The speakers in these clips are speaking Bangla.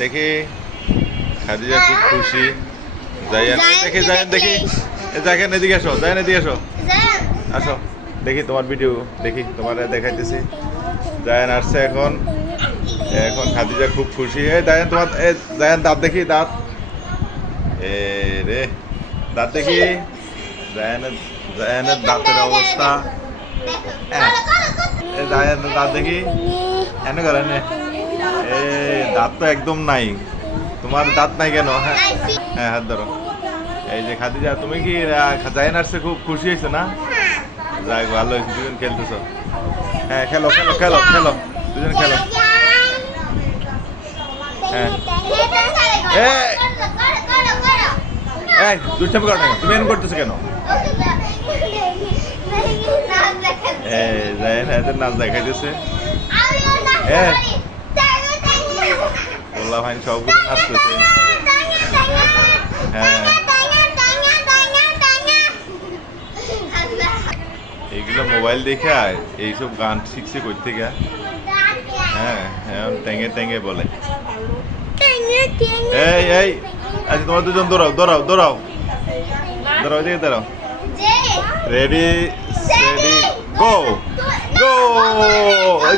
দেখি খাদিজা খুব খুশি। জায়ান দেখি জায়ান দেখি। দেখেন এদিকে আসো জায়ান এদিকে আসো। আসো দেখি তোমার ভিডিও দেখি তোমার দেখাইতেছি। জায়ান আসছে এখন। এখন খাদিজা খুব খুশি। এই জায়ান তোমার এ জায়ান দাঁত দেখি দাঁত। এ রে দাঁত দেখি। জায়ানের জায়ানের দাঁতের অবস্থা জায়ানের দাঁত দেখি এনে করেন এ দাঁত তো একদম নাই। তোমার দাঁত নাই কেন? হ্যাঁ হ্যাঁ হাত ধরো। এই যে খাদিজা তুমি কি জায়ান আসছে খুব খুশি হয়েছে না? যাক ভালো হয়েছে দুজন খেলতেছ। হ্যাঁ খেলো খেলো খেলো খেলো দুজন খেলো। হ্যাঁ। এই দুষ্টামি করো না তুমি এরকম করতেছো কেন? এই জায়ান এদের নাচ দেখাইতেছে। বললাম ভাই সবগুলো নাচতেছে। হ্যাঁ। এইগুলো মোবাইল দেখে এইসব গান শিখছে কই থেকে হ্যাঁ হ্যাঁ ট্যাঙ্গে ট্যাঙ্গে বলে। এই এই আচ্ছা তোমার দুজন দৌড়াও দৌড়াও দৌড়াও। দৌড়াও এদিকে দাঁড়াও। রেডি রেডি গো গো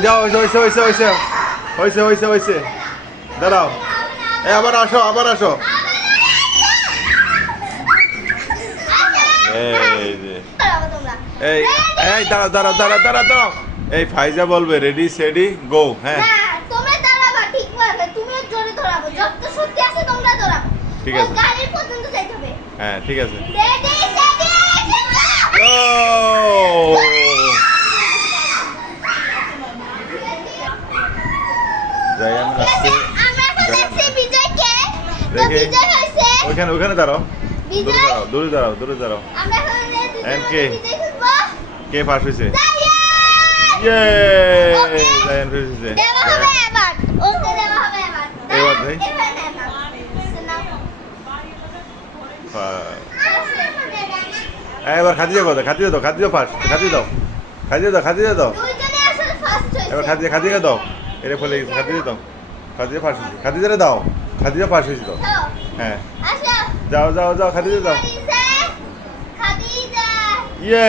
যাও হয়েছে হয়েছে হয়েছে হয়েছে। হয়েছে দাঁড়াও। এই আবার আসো আবার আসো। এই এই দাঁড়াও দাঁড়াও দাঁড়াও দাঁড়াও দাঁড়াও। এই ফাইজা বলবে রেডি সেডি গো হ্যাঁ। ঠিক আছে হ্যাঁ ঠিক আছে রেডি সেডি ও জায়ান আসছে আমরা এখন দেখছি বিজয় কে তো দেখি। বিজয় ওইখানে ওইখানে দাঁড়াও। দূরে দাঁড়াও দূরে দাঁড়াও দূরে দাঁড়াও। এখন কে? কে পাস হয়েছে? ইয়ে জায়ান পাস হয়েছে। এবার। দেওয়া হবে এবার। ভাই। হ্যাঁ, খাদিজা কথা খাদিজা দাও খাদিজা ফার্স্ট খাদিজা দাও। খাদিজা দাও খাদিজা দাও। এবার খাদিজা খাদিজা দাও। এরে ফলে খাদিজা দাও। খাদিজা ফার্স্ট হয়েছে। খাদিজারে দাও। খাদিজা ফার্স্ট হয়েছে দাও। তো, হ্যাঁ। আসো যাও যাও যাও খাদিজা খাদিজা ইয়ে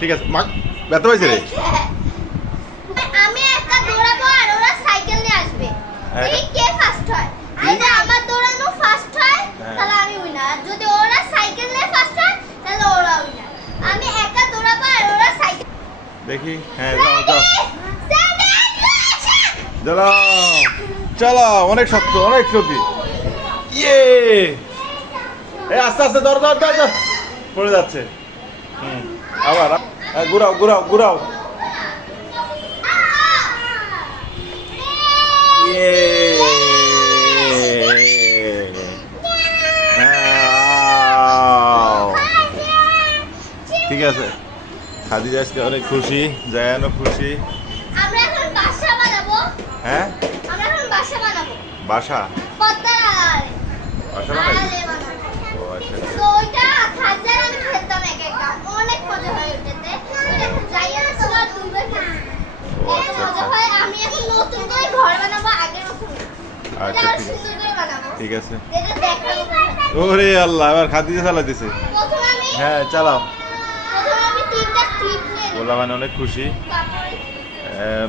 ঠিক আছে মাক ব্যথা হয়েছে রে? আমি একটা দৌড়াবো আর ওরা সাইকেল নিয়ে আসবে। হ্যাঁ। দেখি কে ফার্স্ট হয়। যদি আমার দৌড়ানো ফার্স্ট হয় হ্যাঁ। তাহলে আমি উইনার যদি ওরা সাইকেল নিয়ে ফার্স্ট হয় তাহলে ওরা উইনার আমি একা দৌড়াবো আর ওরা সাইকেল দেখি হ্যাঁ যাও যাও। চলো চলো অনেক শক্ত অনেক শক্তি ইয়ে! এই আস্তে আস্তে দর দর দর দর পড়ে যাচ্ছে। হুম আবার ঘুরাও ঘুরাও ঘুরাও। ইয়ে! আও। ঠিক আছে। খাদিজা আজকে অনেক খুশি জায়ানও খুশি। হ্যাঁ? বাসা বানাবো। বাসা? পদ্মার আড়ালে। বাসা বানাবো? ও আচ্ছা তো ওইটা খাজার আমি খেলতাম এক একটা অনেক মজা হয় ওইটাতে। ওইটা যাইয়া না তোমার খেলছি ও আচ্ছা মজা আচ্ছা। হয়। আমি এখন নতুন করে ঘর বানাবো আগের মতন আচ্ছা ঠিক আছে। সুন্দর করে বানাবো। ঠিক আছে। যেটা দেখাবো ওরে আল্লাহ এবার খাদিজা প্রথমে হ্যাঁ চালাও। বললাম মানে অনেক খুশি।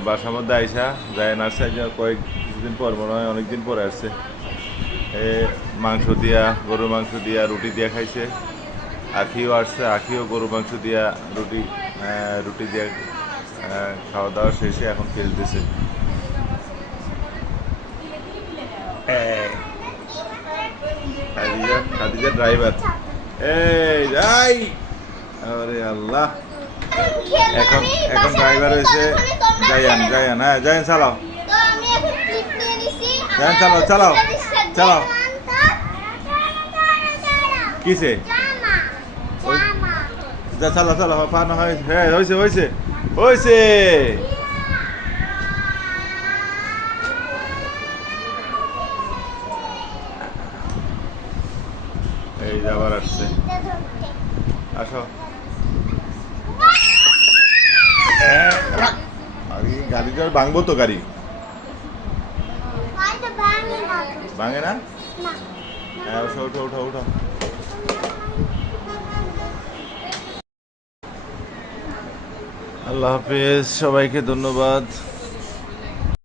বাসার মধ্যে আইসা যায় নার্সে কয়েক কিছুদিন পর, মনে হয় অনেকদিন পরে আসছে। এ, মাংস দিয়া, গরুর মাংস দিয়া রুটি দিয়া খাইছে। আখিও আসছে, আখিও গরুর মাংস দিয়া রুটি রুটি দিয়া খাওয়া দাওয়া শেষে এখন খেলতেছে। খাদিজা ড্রাইভার এই যাই। আরে আল্লাহ। এখন এখন ড্রাইভার হয়েছে জায়ান জায়ান। হ্যাঁ জায়ান চালাও তো আমি এখন ক্লিপ নিয়ে হ্যাঁ, চালাও, চালাও, চালাও। কিসে? যা চালা চালা পানো হয়েছে হ্যাঁ হয়েছে হয়েছে হয়েছে। এই যাবার আসছে। আসো। আরে গাড়িটা ভাঙবো তো গাড়ি। ভাঙে না? হ্যাঁ ওঠো ওঠো ওঠো ওঠো আল্লাহ হাফেজ সবাইকে ধন্যবাদ।